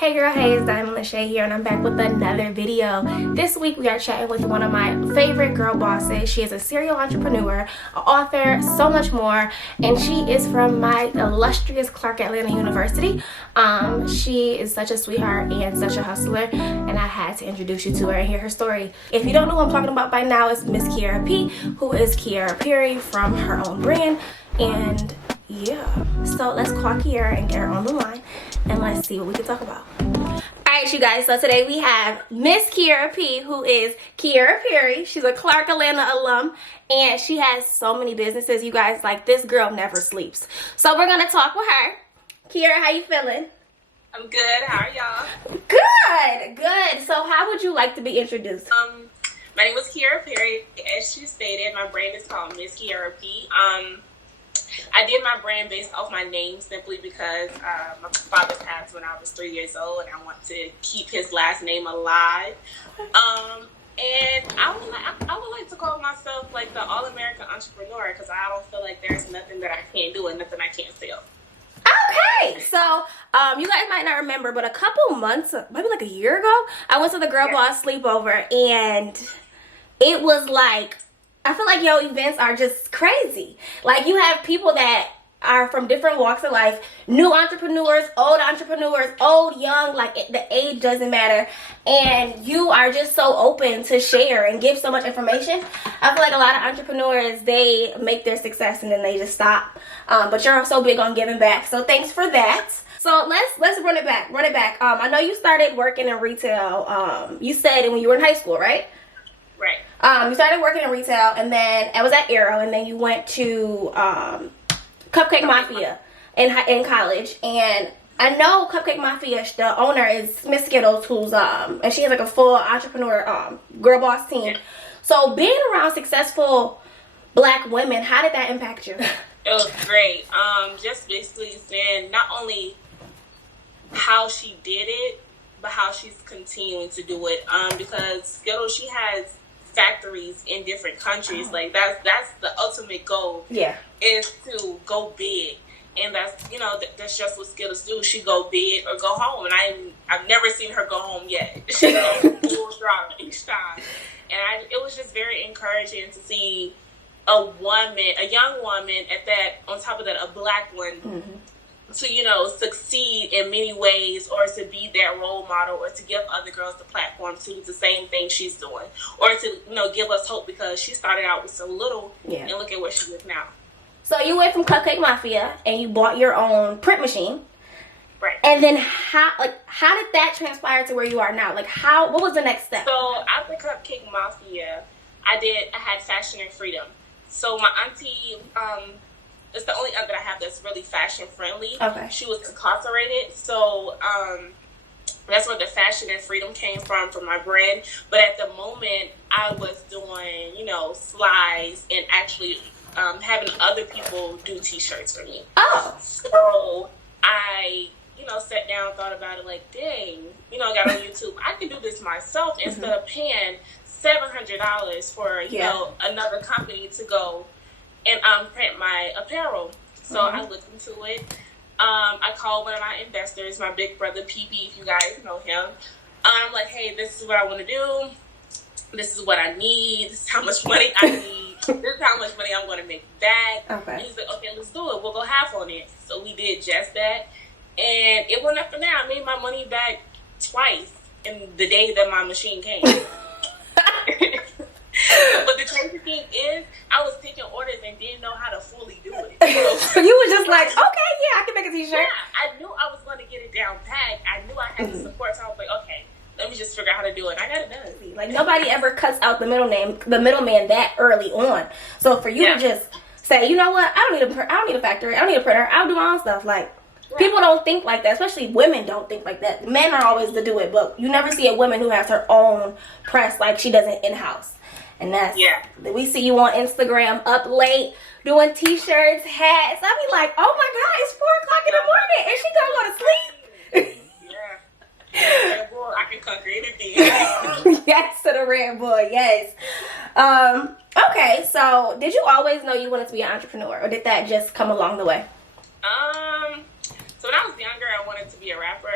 Hey girl, hey, it's Diamond Lachey here, and I'm back with another video. This week we are chatting with one of my favorite girl bosses. She is a serial entrepreneur, an author, so much more, and she is from my illustrious Clark Atlanta University. She is such a sweetheart and such a hustler, and I had to introduce you to her and hear her story. If you don't know who I'm talking about by now, it's Miss Kiara P, who is Kiara Perry from her own brand, and yeah. So let's call Kiara and get her on the line, and let's see what we can talk about. Alright, you guys, so today we have Miss Kiara P, who is Kiara Perry. She's a Clark Atlanta alum, and she has so many businesses, you guys. Like, this girl never sleeps. So we're gonna talk with her. Kiara, how you feeling? I'm good. How are y'all? Good. So how would you like to be introduced? My name is Kiara Perry. As she stated, my brand is called Miss Kiara P. I did my brand based off my name simply because my father passed when I was 3 years old, and I want to keep his last name alive. And I would like to call myself like the all-American entrepreneur, because I don't feel like there's nothing that I can't do and nothing I can't sell. Okay, so you guys might not remember, but a couple months, maybe like a year ago, I went to the Girl Boss sleepover, and it was like, I feel like your events are just crazy. Like, you have people that are from different walks of life, new entrepreneurs, old, young, like the age doesn't matter, and you are just so open to share and give so much information. I feel like a lot of entrepreneurs, they make their success and then they just stop, but you're so big on giving back, so thanks for that. So let's run it back. I know you started working in retail, you said when you were in high school, right? Right. You started working in retail, and then I was at Arrow, and then you went to Cupcake Mafia in college. And I know Cupcake Mafia, the owner is Miss Skittles, who's and she has like a full entrepreneur girl boss team. So being around successful black women, how did that impact you? It was great. Just basically saying not only how she did it, but how she's continuing to do it. Because Skittles, she has factories in different countries. Like, that's the ultimate goal. Yeah, is to go big, and that's that's just what Skittles do. She go big or go home, and I've never seen her go home yet. She goes full throttle each time, and it was just very encouraging to see a young woman at that, on top of that, a black one. Mm-hmm. To succeed in many ways, or to be that role model, or to give other girls the platform to do the same thing she's doing, or to give us hope, because she started out with so little, and look at where she is now. So you went from Cupcake Mafia and you bought your own print machine, right? And then how did that transpire to where you are now? Like, what was the next step? So after Cupcake Mafia, I had Fashion and Freedom. So my auntie, it's the only aunt that I have that's really fashion friendly. Okay. She was incarcerated, so that's where the Fashion and Freedom came from my brand. But at the moment, I was doing, slides and actually having other people do T-shirts for me. Oh. So I, sat down, thought about it, like, dang, got on YouTube. I can do this myself instead of paying $700 for another company to go and print my apparel. So I looked into it. I called one of my investors, my big brother PB, if you guys know him. I'm like, hey, this is what I want to do. This is what I need. This is how much money I need. This is how much money I'm going to make back. Okay. And he's like, okay, let's do it. We'll go half on it. So we did just that. And it went up and down. I made my money back twice in the day that my machine came. But the crazy thing is, I was taking orders and didn't know how to fully do it. So you were just like, okay, yeah, I can make a T-shirt. Yeah, I knew I was going to get it down pat. I knew I had the support, so I was like, okay, let me just figure out how to do it. I got it done. Like, nobody ever cuts out the middleman that early on. So for you to just say, you know what, I don't need a factory, I don't need a printer, I'll do my own stuff. Like, people don't think like that, especially women don't think like that. Men are always to do it, but you never see a woman who has her own press like she does it in-house. And that's, we see you on Instagram up late doing T-shirts, hats. I be like, oh my God, it's 4 o'clock in the morning. Is she gonna go to sleep? Yeah. Red Bull, I can conquer anything. Yes, to the Red Bull, yes. Okay, so did you always know you wanted to be an entrepreneur, or did that just come along the way? So when I was younger, I wanted to be a rapper.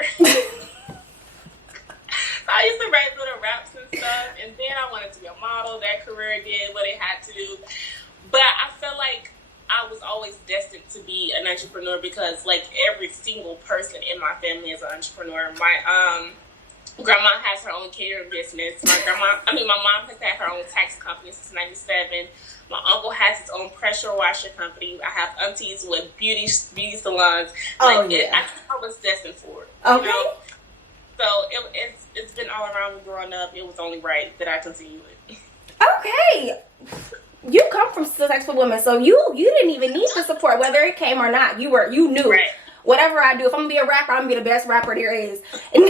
model, that career did what it had to do. But I felt like I was always destined to be an entrepreneur because, like, every single person in my family is an entrepreneur. My grandma has her own catering business. My mom has had her own tax company since '97. My uncle has his own pressure washer company. I have aunties with beauty salons. I was destined for it. Okay. You know? So it's been all around me growing up. It was only right that I continue it. Okay. You come from successful women, so you didn't even need the support, whether it came or not. You knew. Right. Whatever I do, if I'm gonna be a rapper, I'm gonna be the best rapper there is. It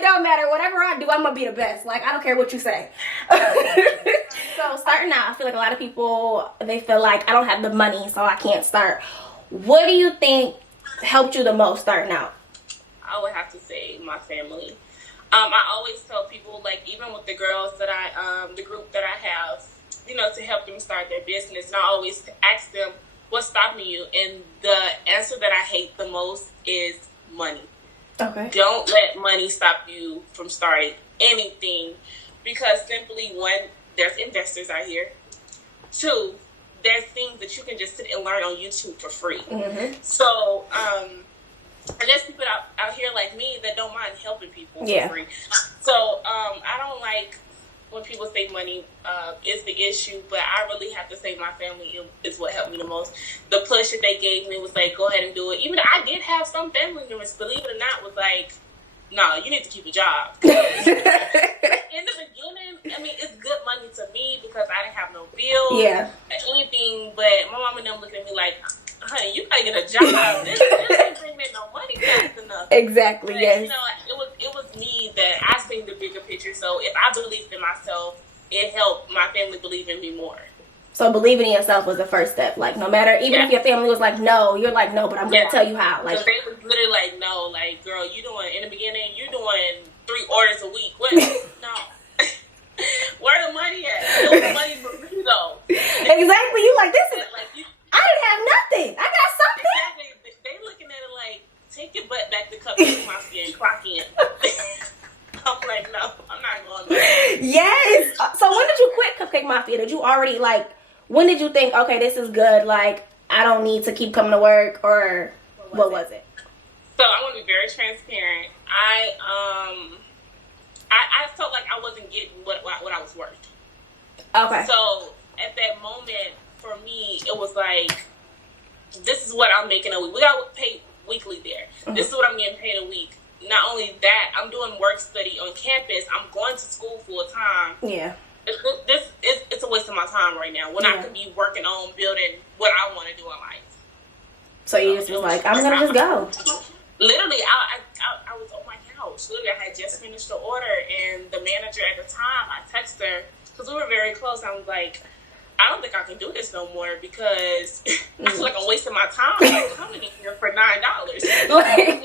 don't matter. Whatever I do, I'm gonna be the best. Like, I don't care what you say. So starting out, I feel like a lot of people, they feel like I don't have the money, so I can't start. What do you think helped you the most starting out? I would have to say my family. I always tell people, like, even with the girls that the group that I have, you know, to help them start their business, and I always ask them, what's stopping you? And the answer that I hate the most is money. Okay. Don't let money stop you from starting anything, because simply, one, there's investors out here. Two, there's things that you can just sit and learn on YouTube for free. Mm-hmm. So, and there's people out here like me that don't mind helping people for free. So, I don't like when people say money is the issue, but I really have to say my family is what helped me the most. The push that they gave me was like, go ahead and do it. Even though I did have some family members, believe it or not, was like, no, you need to keep a job. In the beginning, I mean, it's good money to me because I didn't have no bills or anything, but my mom and them looking at me like, honey, you gotta get a job. This ain't bringing in no money fast enough. Exactly, but, yes. You know, it was me that I seen the bigger picture. So if I believed in myself, it helped my family believe in me more. So believing in yourself was the first step. Like, no matter, even if your family was like, no, you're like, no, but I'm gonna tell you how. Like, so they was literally like, no, like, girl, you doing, in the beginning, you doing 3 orders a week. What? No. Where the money at? No money for me though. Exactly. You like, this is, like, I didn't have nothing. I got something. Exactly. They looking at it like, take your butt back to Cupcake Mafia and clock in. I'm like, no, I'm not going there. Yes. So when did you quit Cupcake Mafia? Did you already, like, when did you think, okay, this is good, like, I don't need to keep coming to work, or what was it? So I want to be very transparent. I felt like I wasn't getting what I was worth. Okay. So at that moment, for me, it was like, this is what I'm making a week. We got paid weekly there. Mm-hmm. This is what I'm getting paid a week. Not only that, I'm doing work study on campus. I'm going to school full time. Yeah. It's a waste of my time right now when I could be working on building what I want to do in life. So you just was like, I'm going to just go. Literally, I was on my couch. Literally, I had just finished the order, and the manager at the time, I texted her, because we were very close. I was like, I don't think I can do this no more because I feel like I'm wasting my time like coming in here for $9. And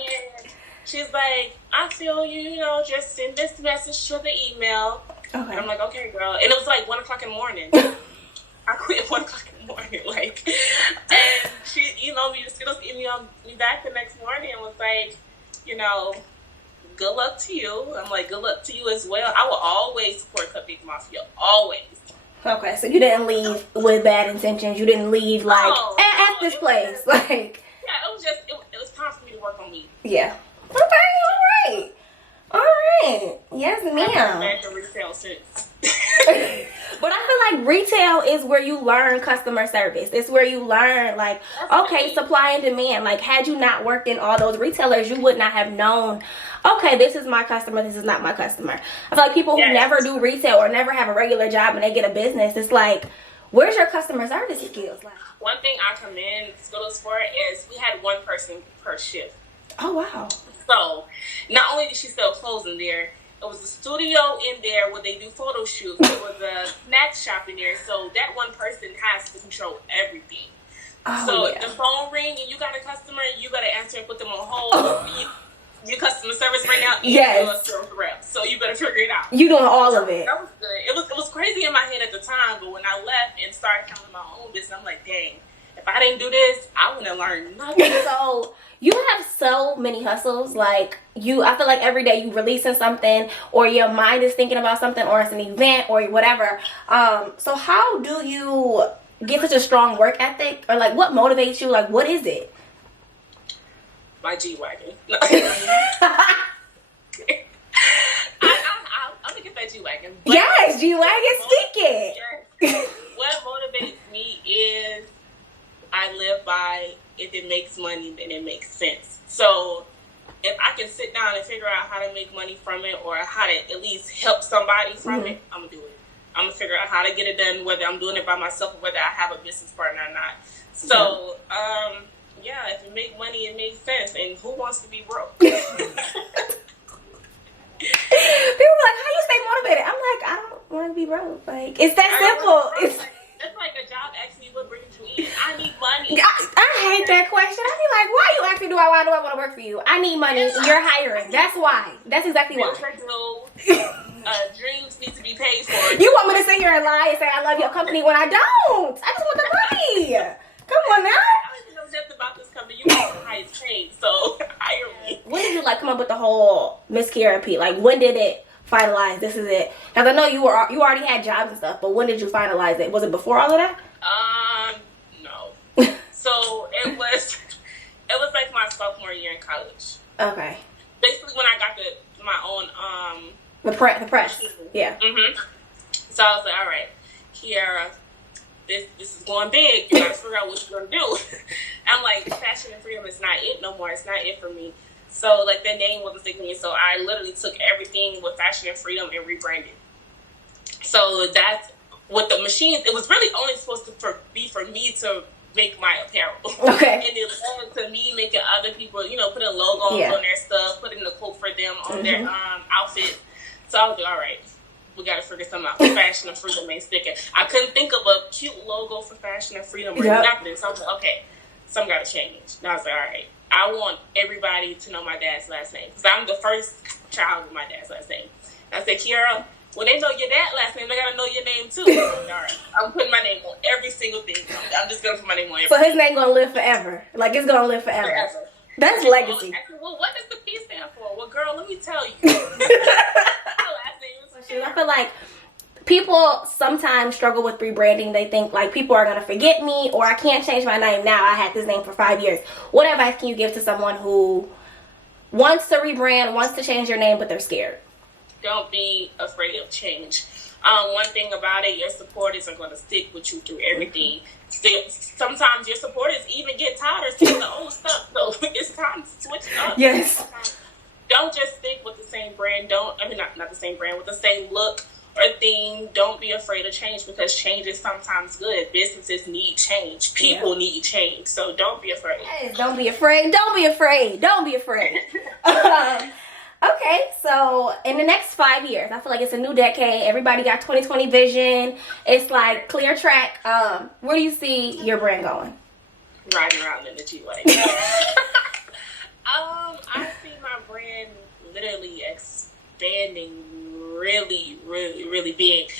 she's like, I feel you, just send this message to the email. Okay. And I'm like, okay, girl. And it was like 1 o'clock in the morning. I quit at 1 o'clock in the morning, and she emailed me, just emailed me back the next morning and was like, good luck to you. I'm like, good luck to you as well. I will always support Cupcake Mafia, always. Okay, so you didn't leave with bad intentions. You didn't leave at this place, like. Yeah, it was just it was time for me to work on me. Yeah. Okay, all right. Yes, ma'am. I've been back to retail since. But I feel like retail is where you learn customer service. It's where you learn, like, okay, supply and demand. Like, had you not worked in all those retailers, you would not have known, okay, this is my customer, this is not my customer. I feel like people who never do retail or never have a regular job and they get a business, it's like, where's your customer service skills? Like, one thing I commend Skittles for is we had one person per shift. Oh, wow. So, not only did she sell clothes in there, it was a studio in there where they do photo shoots. There was a snack shop in there. So that one person has to control everything. Oh, so if the phone ring and you got a customer, you got to answer and put them on hold. Your customer service right now is a sales rep. So you better figure it out. You doing all of it. That was good. It was crazy in my head at the time, but when I left and started handling my own business, I'm like, dang. if I didn't do this, I wouldn't learn nothing. So you have so many hustles. Like I feel like every day you releasing something, or your mind is thinking about something, or it's an event, or whatever. So how do you get such a strong work ethic, or like what motivates you? Like what is it? My G-Wagon. I'm gonna get that G-Wagon. Yes, G-Wagon, speak it. Yes. What motivates me is I live by, if it makes money, then it makes sense. So if I can sit down and figure out how to make money from it, or how to at least help somebody from it, I'm gonna do it. I'm gonna figure out how to get it done, whether I'm doing it by myself or whether I have a business partner or not. So, yeah, if you make money, it makes sense. And who wants to be broke? People are like, how you stay motivated? I'm like, I don't want to be broke. Like, it's that simple. It's like a job asking you what brings you in. I need money. I hate that question. I be like, why you asking why do I want to work for you? I need money. You're hiring. That's why. That's exactly why. Dreams need to be paid for. You want me to sit here and lie and say I love your company when I don't? I just want the money. Come on now. I don't even know just about this company. You know the highest paid, so hire me. When did you like come up with the whole Miss Kiara P? Like when did it finalize? This is it. Because I know you already had jobs and stuff, but when did you finalize it? Was it before all of that? No. So it was like my sophomore year in college. Okay. Basically, when I got my own the press. Yeah. So I was like, all right, Kiara, this is going big. You gotta figure out what you're gonna do. I'm like, fashion and freedom is not it no more. It's not it for me. So like the name wasn't sticking me. So I literally took everything with fashion and freedom and rebranded. So that's what the machines. It was really only supposed to be for me to make my apparel. Okay. And it led to me making other people, putting logos on their stuff, putting the quote for them on their outfits. So I was like, all right, we got to figure something out. Fashion and freedom ain't sticking. I couldn't think of a cute logo for fashion and freedom or nothing. So I was like, okay, something got to change. And I was like, all right, I want everybody to know my dad's last name. Because I'm the first child with my dad's last name. And I said, Kiara, when they know your dad's last name, they got to know your name too. All right, I'm putting my name on every single thing. I'm just going to put my name on everything. So his name going to live forever. Like, it's going to live forever. That's legacy. I said, well, what does the P stand for? Well, girl, let me tell you. I feel like people sometimes struggle with rebranding. They think like people are going to forget me, or I can't change my name now. I had this name for 5 years. What advice can you give to someone who wants to rebrand, wants to change their name, but they're scared? Don't be afraid of change. One thing about it, your supporters are going to stick with you through everything. Sometimes your supporters even get tired of seeing the old stuff, so it's time to switch it up. Yes. Don't just stick with the same brand. Not the same brand, with the same look or thing. Don't be afraid of change, because change is sometimes good. Businesses need change. People need change. So don't be afraid. Yes, don't be afraid. Don't be afraid. Don't be afraid. Okay, so in the next 5 years, I feel like it's a new decade. Everybody got 2020 vision. It's like clear track. Where do you see your brand going? Riding around in the G-Wagon. I see my brand literally expanding really, really, really big.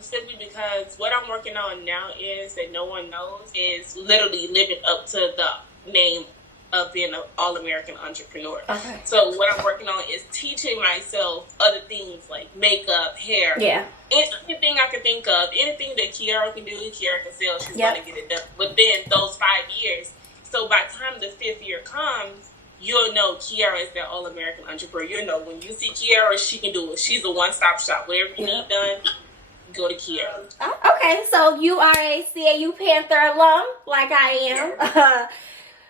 Simply because what I'm working on now is that no one knows is literally living up to the name of being an all-American entrepreneur. Okay. So what I'm working on is teaching myself other things like makeup, hair. Yeah. Anything I can think of, anything that Kiara can do, Kiara can sell, she's going to get it done within those 5 years. So by the time the 5th year comes, you'll know Kiara is that all-American entrepreneur. You'll know when you see Kiara, she can do it. She's a one-stop shop. Whatever you need done, go to Kiara. Okay, so you are a CAU Panther alum, like I am.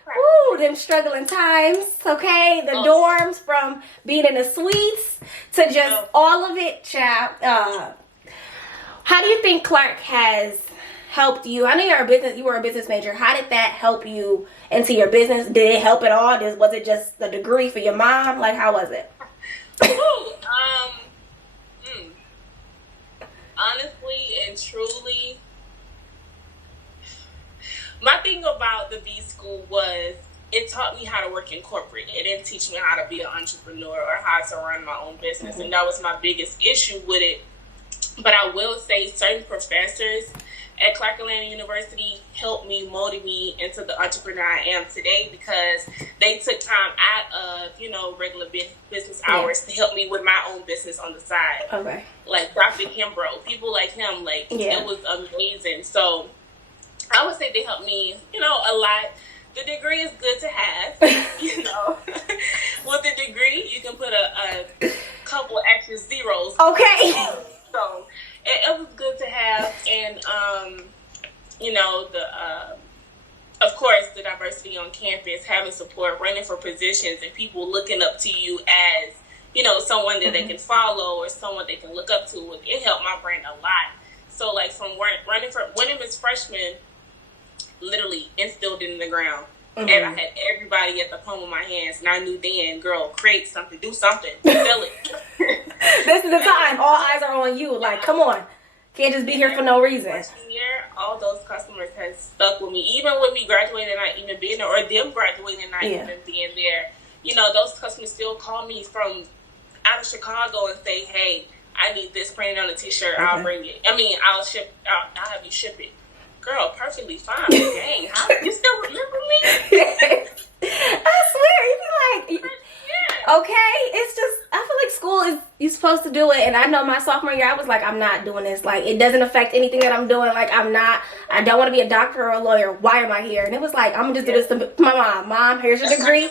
Woo, them struggling times, okay? The dorms, from being in the suites to just all of it, child. How do you think Clark has helped you? I know you were a business major. How did that help you into your business? Did it help at all? Was it just the degree for your mom? Like, how was it? Honestly and truly, my thing about the B school was it taught me how to work in corporate. It didn't teach me how to be an entrepreneur or how to run my own business. Mm-hmm. And that was my biggest issue with it. But I will say certain professors at Clark Atlanta University helped me, molded me into the entrepreneur I am today, because they took time out of, you know, regular business hours to help me with my own business on the side. Okay. Like Dr. Kimbrough, people like him, like, it was amazing. So I would say they helped me, you know, a lot. The degree is good to have, you know. With the degree, you can put a couple extra zeros. Okay. So it was good to have, and you know, of course, the diversity on campus, having support, running for positions, and people looking up to you as, you know, someone that they can follow or someone they can look up to. It helped my brand a lot. So, like, from winning Miss Freshman, literally instilled it in the ground. And I had everybody at the palm of my hands, and I knew then, girl, create something, do something, sell it. This is the time. All eyes are on you. Like, come on. Can't just be here for no reason. Freshman year, all those customers have stuck with me. Even with me graduating and not even being there, or them graduating and not even being there. You know, those customers still call me from out of Chicago and say, hey, I need this printed on a t-shirt. I'll bring it. I mean, I'll have you ship it. Girl, perfectly fine. Dang, how you still remember me? I swear, you be like, okay, it's just, I feel like school is, you're supposed to do it. And I know my sophomore year, I was like, I'm not doing this. Like, it doesn't affect anything that I'm doing. Like, I don't want to be a doctor or a lawyer. Why am I here? And it was like, I'm going to just do this to my mom. Mom, here's your degree.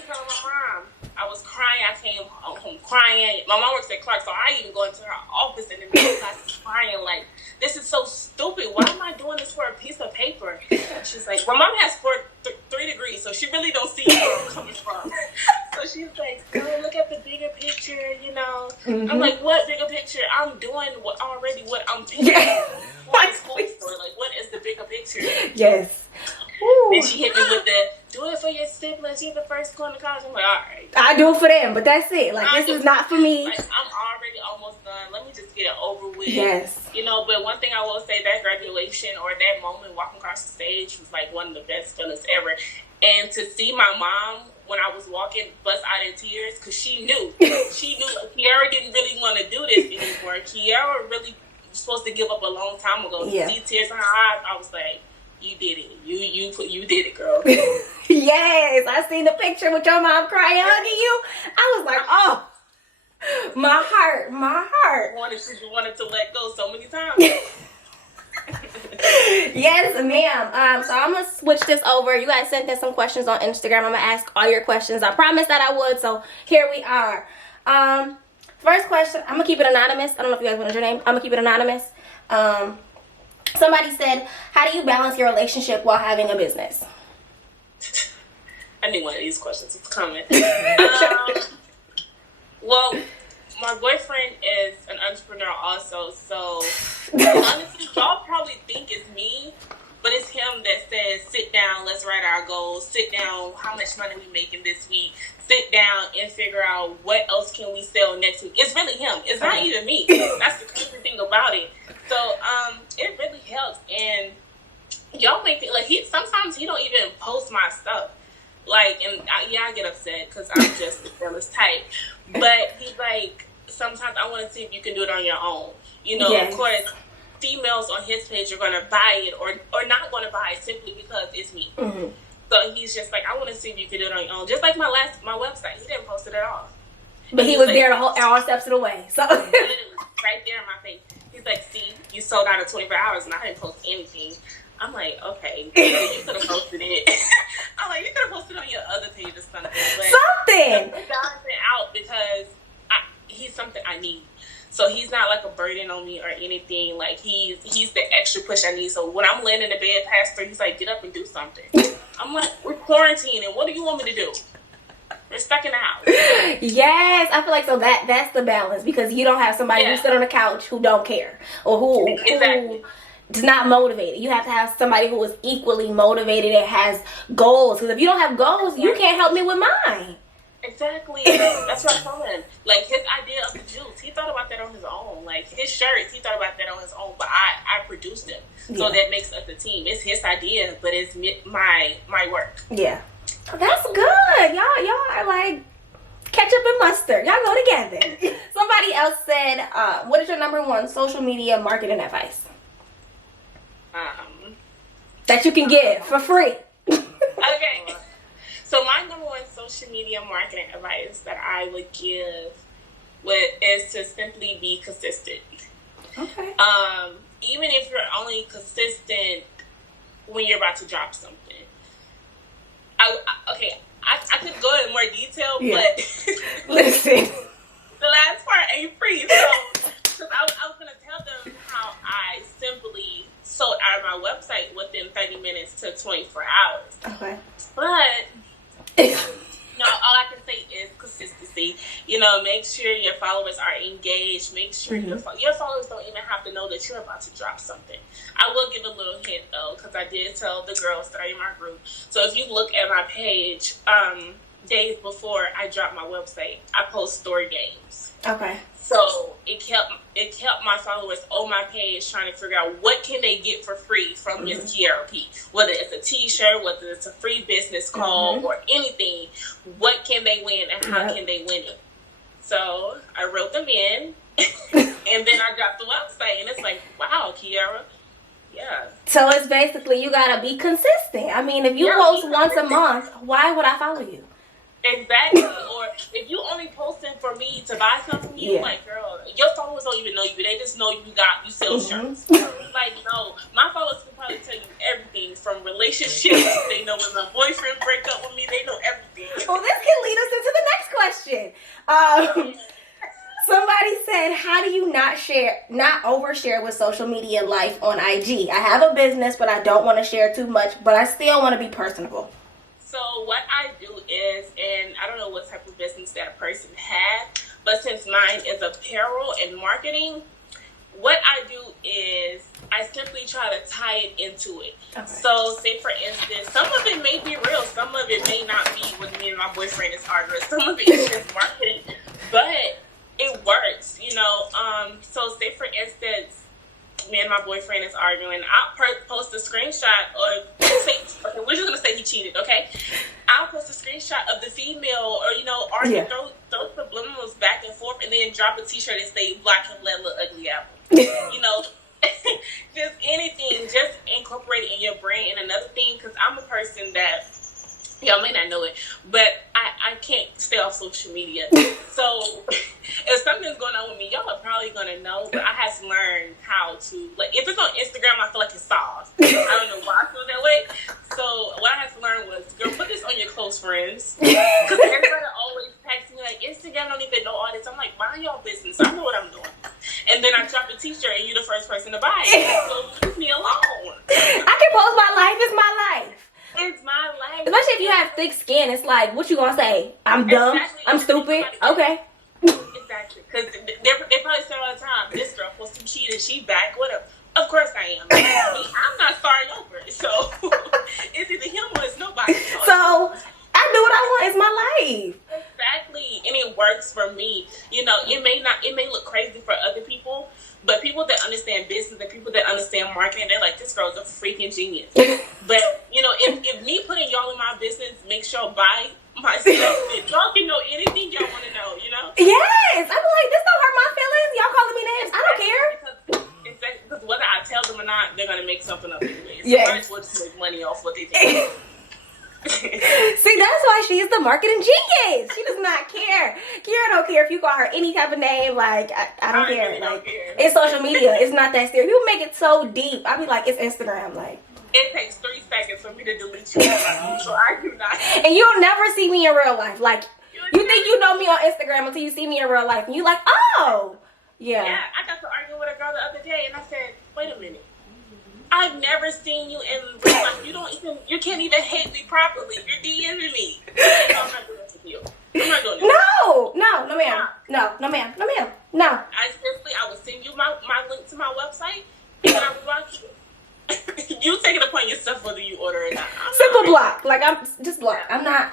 I was crying. I came home crying. My mom works at Clark, so I even go into her office in the middle of class crying like, this is so stupid. Why am I doing this for a piece of paper? She's like, my mom has three degrees, so she really don't see where I'm coming from. So she's like, girl, look at the bigger picture, you know. I'm like, what bigger picture? I'm doing what I'm picking. Like, what is the bigger picture? Yes. Then she hit me with the, do it for your siblings. You're the first going to college. I'm like, all right. I do it for them, but that's it. Like, this is not for me. Like, I'm already almost done. Let me just get it over with. Yes. You know, but one thing I will say, that graduation or that moment walking across the stage was like one of the best feelings ever. And to see my mom when I was walking bust out in tears, because she knew Kiara didn't really want to do this anymore. Kiara really was supposed to give up a long time ago. Yeah. See tears in her eyes, I was like, you did it. You did it, girl. Yes, I seen the picture with your mom crying hugging you. I was like, oh, my heart. Wanted to let go so many times. Yes, ma'am. So I'm gonna switch this over. You guys sent in some questions on Instagram. I'm gonna ask all your questions. I promised that I would, so here we are. First question. I'm gonna keep it anonymous. I don't know if you guys want your name. I'm gonna keep it anonymous. Somebody said, how do you balance your relationship while having a business? I knew one of these questions was coming. Well, my boyfriend is an entrepreneur also, so honestly, y'all probably think it's me, but it's him that says, sit down, let's write our goals, sit down, how much money we making this week, sit down and figure out what else can we sell next week. It's really him. It's not even me. That's the crazy thing about it. So, it really helps, and y'all may think, like, sometimes he don't even post my stuff. Like, and I get upset because I'm just the jealous type. But he's like, sometimes I want to see if you can do it on your own. You know, Of course, females on his page are going to buy it or not going to buy it simply because it's me. Mm-hmm. So he's just like, I want to see if you can do it on your own. Just like my website, he didn't post it at all. But he was there all steps of the way. So right there in my face. He's like, see, you sold out in 24 hours and I didn't post anything. I'm like, okay, you could have posted it. I'm like, you could have posted on your other page or something. But something. I'm balancing out because he's something I need. So he's not like a burden on me or anything. Like he's the extra push I need. So when I'm laying in the bed past 3, he's like, get up and do something. I'm like, we're quarantining. What do you want me to do? We're stuck in the house. Yes, I feel like so that's the balance, because you don't have somebody who sit on the couch who don't care or who is not motivated. You have to have somebody who is equally motivated and has goals. Because if you don't have goals, you can't help me with mine. Exactly. That's what I told him. Like, his idea of the juice, he thought about that on his own. Like, his shirts, he thought about that on his own. But I produced them. So that makes us a team. It's his idea, but it's my work. Yeah. That's good. Y'all are like ketchup and mustard. Y'all go together. Somebody else said, what is your number one social media marketing advice? that you can give for free. Okay. So my number one social media marketing advice that I would give is to simply be consistent. Okay. Even if you're only consistent when you're about to drop something. I could go in more detail, but listen, the last part ain't free. So, because I was gonna tell them how I simply sold out of my website within 30 minutes to 24 hours. Okay. But all I can say is consistency. Make sure your followers are engaged. Make sure your followers don't even have to know that you're about to drop something. I will give a little hint though, because I did tell the girls that are in my group. So if you look at my page, days before I drop my website, I post story games. Okay. So it kept my followers on my page trying to figure out what can they get for free from Miss Kiara P. Whether it's a T-shirt, whether it's a free business call or anything, what can they win and how can they win it? So I wrote them in, and then I dropped the website, and it's like, wow, Kiara, yeah. So it's basically you gotta be consistent. I mean, if you post once a month, why would I follow you? Exactly. Or if you only posting for me to buy something from you, like, girl, your followers don't even know you. They just know you sell shirts. Like, no, my followers can probably tell you everything from relationships. They know when my boyfriend break up with me. They know everything. Well, this can lead us into the next question. Somebody said, how do you not overshare with social media life on IG? I have a business, but I don't want to share too much, but I still want to be personable. So what I do is, and I don't know what type of business that a person had, but since mine is apparel and marketing, what I do is I simply try to tie it into it. Okay. So say for instance, some of it may be real, some of it may not be what me and my boyfriend is arguing, some of it is just marketing, but it works, So say for instance, me and my boyfriend is arguing. I'll post a screenshot, or we're just gonna say he cheated, okay? I'll post a screenshot of the female, or arguing, throw subliminals back and forth, and then drop a T-shirt and say "Black and let look ugly apple." Just anything, just incorporate it in your brain. And another thing, because I'm a person that y'all may not know it, but I can't stay off social media. So if something's going on with me, y'all are probably going to know, but I had to learn how to, if it's on Instagram, I feel like it's soft. I don't know why I feel that way. So what I had to learn was, girl, put this on your close friends. Because everybody always texts me, like, Instagram don't even know all this. I'm like, mind y'all business. I know what I'm doing. And then I drop a T-shirt and you're the first person to buy it. So leave me alone. I can post my life. It's my life. It's my life. Especially if you have thick skin, it's like, what you gonna say? I'm dumb? Exactly. I'm stupid? Okay. Exactly. Because they probably say all the time, this girl supposed to cheat and she back, whatever. Of course I am. I'm not starting over. So it's either him or it's nobody. So I do what I want. It's my life. Exactly. And it works for me. It may look crazy for other people, but people that understand business and people that understand marketing, they're like, this girl's a freaking genius. But, if me putting y'all in my business makes y'all buy my stuff, y'all can know anything y'all want to know, Yes. I'm like, this don't hurt my feelings. Y'all calling me names. I don't care. Because whether I tell them or not, they're going to make something up anyway. So yes. might as well just make money off what they do. See, that's why she's the marketing genius. She does not care. Kiara don't care if you call her any type of name. Like, I don't care. Really don't care. It's social media. It's not that serious. People make it so deep. I be like, it's Instagram. Like, it takes 3 seconds for me to delete you. So I do not. And you'll never see me in real life. Like, you think you know me on Instagram until you see me in real life. And you like, oh, yeah. Yeah, I got to argue with a girl the other day, and I said, wait a minute. I've never seen you in real life. You can't even hate me properly. You're DMing me. No, I'm not doing this with you. I'm not doing this. No, ma'am. No. I would send you my link to my website, and I would block you. You take it upon yourself whether you order or not. Simple block. Like, I'm just block. I'm not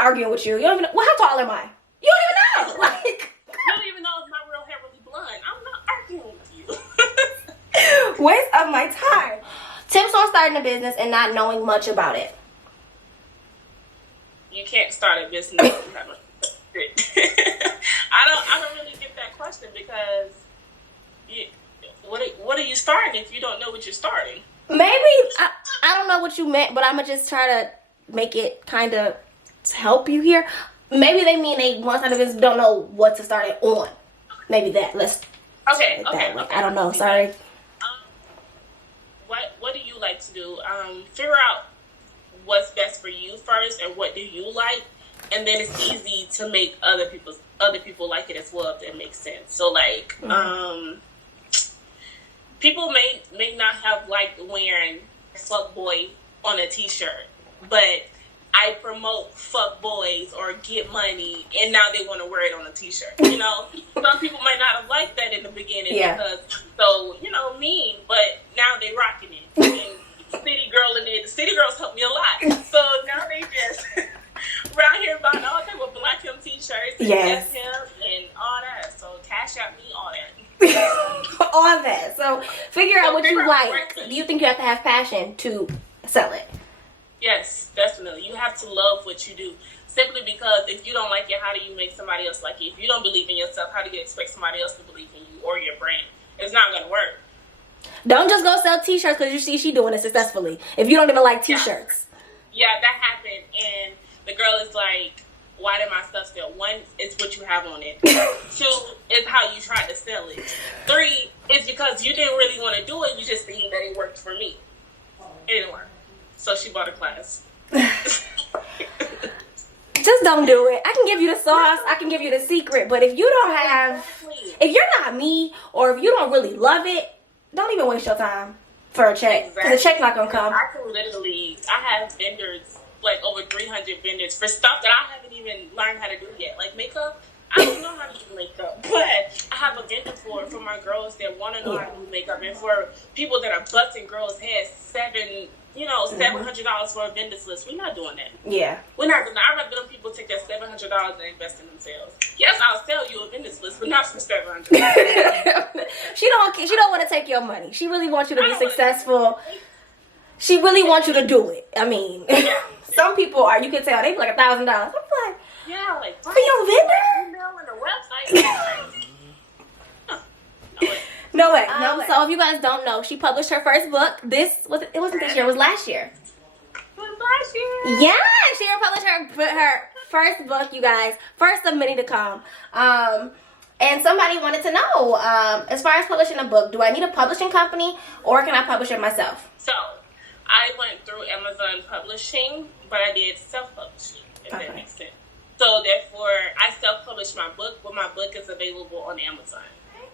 arguing with you. You don't even know. Well, how tall am I? You don't even know. Like, you don't even know if my real hair really blonde. I'm not arguing with you. Waste of my time. Tips on starting a business and not knowing much about it. You can't start a business if you haven't. I don't really get that question because what are you starting if you don't know what you're starting? Maybe I don't know what you meant, but I'm gonna just try to make it kind of help you here. Maybe they mean they want something that don't know what to start it on. Maybe that. Let's. Okay. I don't know. Sorry. What do you like to do? Figure out what's best for you first, and what do you like, and then it's easy to make other people like it as well, if that makes sense. So like, people may not have liked wearing fuck boy on a t-shirt, but I promote fuck boys or get money, and now they want to wear it on a t-shirt. You know, some people might not have liked that in the beginning because so mean, but now they rocking it. And city girl in there, the city girls help me a lot. So now they just around here buying all type of Black Him t-shirts, and Yes Him, and all that. So cash out me all that. All that. So figure out what you like. Do you think you have to have passion to sell it? Yes, definitely. You have to love what you do. Simply because if you don't like it, how do you make somebody else like it? If you don't believe in yourself, how do you expect somebody else to believe in you or your brand? It's not going to work. Don't just go sell t-shirts because you see she doing it successfully. If you don't even like t-shirts. Yeah, that happened. And the girl is like, why did my stuff sell? 1, it's what you have on it. 2, is how you tried to sell it. 3, is because you didn't really want to do it. You just seen that it worked for me. It didn't work. So she bought a class. Just don't do it. I can give you the sauce. I can give you the secret. But if you don't have, if you're not me, or if you don't really love it, don't even waste your time for a check. Because the check's not going to come. I can literally, I have vendors, like over 300 vendors for stuff that I haven't even learned how to do yet. Like makeup. I don't know how to do makeup, but I have a vendor for my girls that want to know how to do makeup, and for people that are busting girls' heads, $700 for a vendor's list. We're not doing that. Yeah. We're not doing that. I'd rather them people take that $700 and invest in themselves. Yes, I'll sell you a vendor's list, but not for $700. She don't want to take your money. She really wants you to be successful. She really wants you to do it. I mean, some people are. You can tell they be like $1,000. I'm like. Yeah, like for your vendor? Email and a website. No way. So if you guys don't know, she published her first book. It wasn't this year. It was last year. It was last year. Yeah, she published her first book. You guys, first of many to come. And somebody wanted to know, as far as publishing a book, do I need a publishing company or can I publish it myself? So I went through Amazon Publishing, but I did self-publishing. If that makes sense. So therefore, I self-published my book, but my book is available on Amazon.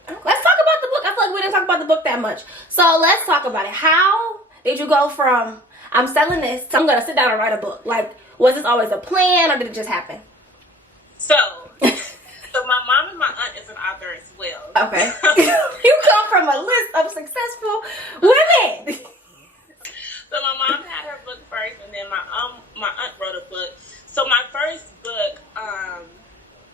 Let's talk about the book. I feel like we didn't talk about the book that much. So let's talk about it. How did you go from, I'm selling this, to I'm going to sit down and write a book? Like, was this always a plan or did it just happen? So my mom and my aunt is an author as well. Okay. You come from a list of successful women. So my mom had her book first, and then my aunt wrote a book. So my first book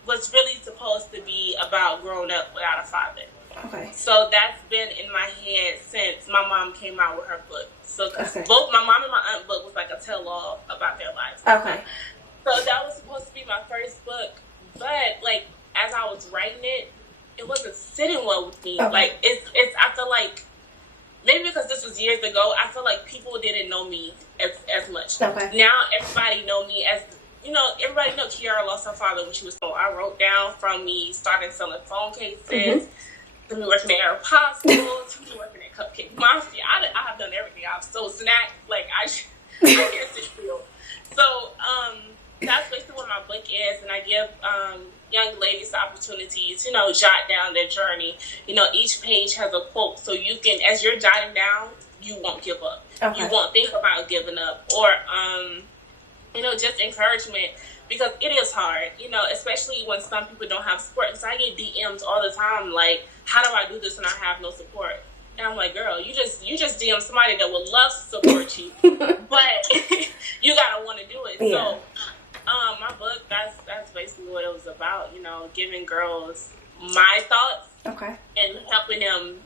was really supposed to be about growing up without a father. Okay. So that's been in my head since my mom came out with her book. So both my mom and my aunt book was like a tell-all about their lives. Okay. So that was supposed to be my first book, but like as I was writing it, it wasn't sitting well with me. Okay. Like it's I feel like maybe because this was years ago, I feel like people didn't know me as much. Okay. Now everybody know me as, everybody know Kiara lost her father when she was so I wrote down from me starting selling phone cases, to me working at Aeropostale, to me working at Cupcake Mafia. I have done everything. I've sold snacks. Like I can't sit still. So that's basically what my book is, and I give young ladies the opportunity to, jot down their journey. Each page has a quote, so you can, as you're jotting down, you won't give up. Okay. You won't think about giving up, or just encouragement, because it is hard, especially when some people don't have support. Because I get DMs all the time, like, how do I do this when I have no support? And I'm like, girl, you just DM somebody that would love to support you, but you gotta want to do it. Yeah. So, my book, that's basically what it was about. Giving girls my thoughts, and helping them,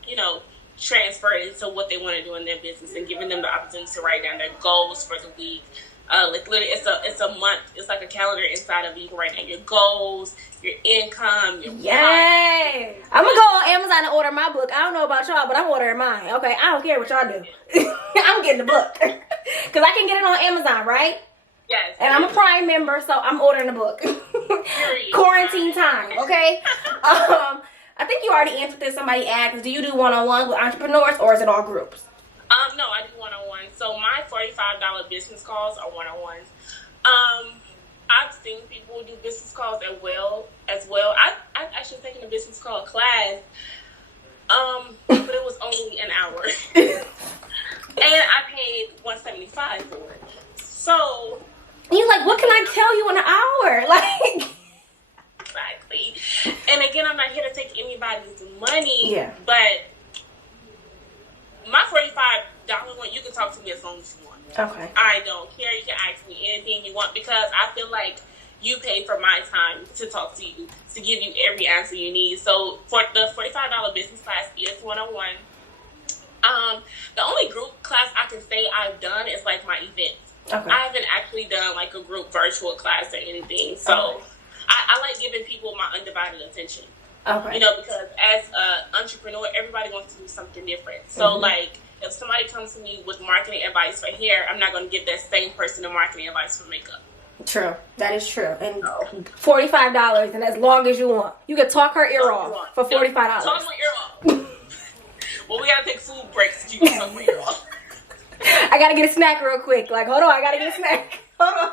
transfer it into what they want to do in their business, and giving them the opportunity to write down their goals for the week. Like literally, it's a month. It's like a calendar inside of you. You can write down your goals, your income, your Yay! I'm gonna go on Amazon and order my book. I don't know about y'all, but I'm ordering mine. Okay, I don't care what y'all do. I'm getting the book because I can get it on Amazon, right? Yes. And I'm a Prime member, so I'm ordering the book. Quarantine time, okay? I think you already answered this. Somebody asked, do you do one-on-ones with entrepreneurs, or is it all groups? No, I do one-on-ones. So my $45 business calls are one-on-ones. I've seen people do business calls as well. I actually taken a business call class, but it was only an hour, and I paid $175 for it. So you're like, what can I tell you in an hour? Like, exactly. And again, I'm not here to take anybody's money. Yeah. But my $45 one, you can talk to me as long as you want. Okay. I don't care. You can ask me anything you want because I feel like you paid for my time to talk to you, to give you every answer you need. So for the $45 business class is one-on-one. The only group class I can say I've done is like my events. Okay. I haven't actually done like a group virtual class or anything. So I like giving people my undivided attention. Okay. You know, because as an entrepreneur, everybody wants to do something different. So like, if somebody comes to me with marketing advice for hair, I'm not going to give that same person the marketing advice for makeup. True. That is true. And $45, and as long as you want. You can talk her ear off for $45. Talk my ear off. Well, we got to take food breaks. You can talk my ear off. I got to get a snack real quick. Like, hold on. I got to get a snack. Hold on.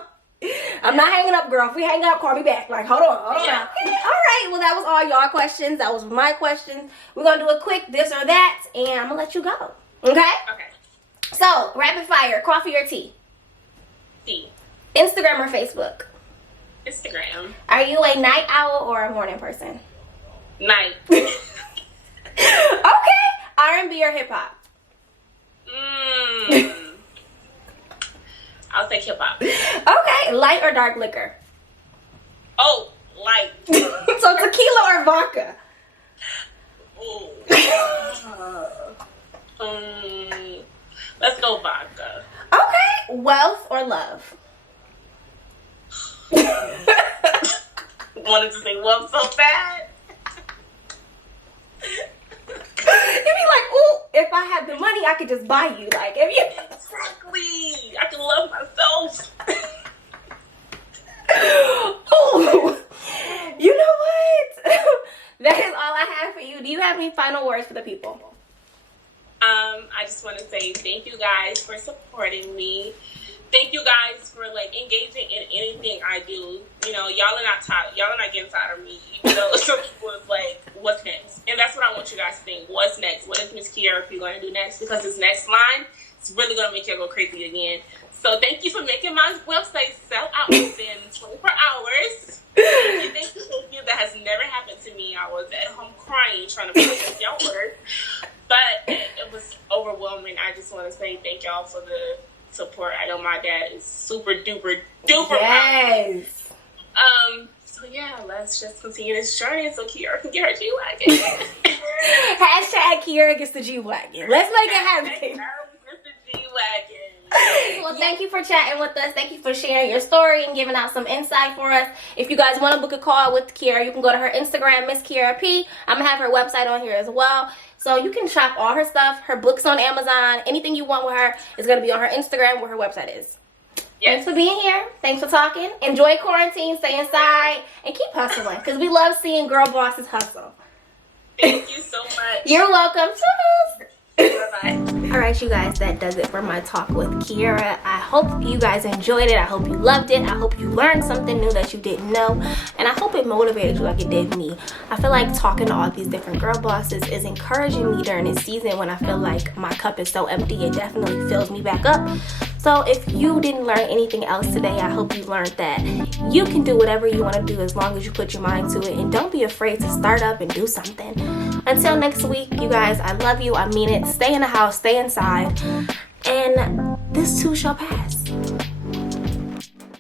I'm not hanging up, girl. If we hang up, call me back. Like, hold on. All right. Well, that was all y'all questions. That was my questions. We're going to do a quick this or that, and I'm going to let you go. Okay? Okay. So, rapid fire. Coffee or tea? Tea. Instagram or Facebook? Instagram. Are you a night owl or a morning person? Night. Okay. R&B or hip-hop? I'll say hip-hop. Okay. Light or dark liquor? Oh, light. So, tequila or vodka? Ooh. Let's go vodka. Okay. Wealth or love? Wanted to say wealth so bad. You be like, ooh, if I had the money, I could just buy you. Like, if you... Exactly. I can love myself. Ooh. You know what? That is all I have for you. Do you have any final words for the people? I just want to say thank you guys for supporting me. Thank you guys for like engaging in anything I do. You know, y'all are not getting tired of me. Even though some people is like, what's next? And that's what I want you guys to think. What's next? What is Miss Kiera going to do next? Because this next line is really going to make you go crazy again. So thank you for making my website sell out within 24 hours. Thank you. That has never happened to me. I was at home crying trying to process y'all orders. But it was overwhelming. I just want to say thank y'all for the support. I know my dad is super duper yes. proud. So yeah, let's just continue this journey so Kiera can get her G-Wagon. Hashtag Kiera gets the G-Wagon. Let's make it happen. Gets the G-Wagon. Well, thank you for chatting with us. Thank you for sharing your story and giving out some insight for us. If you guys want to book a call with Kiera, you can go to her Instagram, Miss Kiera P. I'm going to have her website on here as well. So you can shop all her stuff, her books on Amazon. Anything you want with her is going to be on her Instagram where her website is. Yes. Thanks for being here. Thanks for talking. Enjoy quarantine. Stay inside. And keep hustling because we love seeing girl bosses hustle. Thank you so much. You're welcome. Toodles. Bye-bye. Alright, you guys, that does it for my talk with Kiera. I hope you guys enjoyed it. I hope you loved it. I hope you learned something new that you didn't know. And I hope it motivated you like it did me. I feel like talking to all these different girl bosses is encouraging me during this season when I feel like my cup is so empty. It definitely fills me back up. So if you didn't learn anything else today, I hope you learned that you can do whatever you want to do as long as you put your mind to it. And don't be afraid to start up and do something. Until next week, you guys, I love you. I mean it. Stay in the house. Stay inside. And this too shall pass.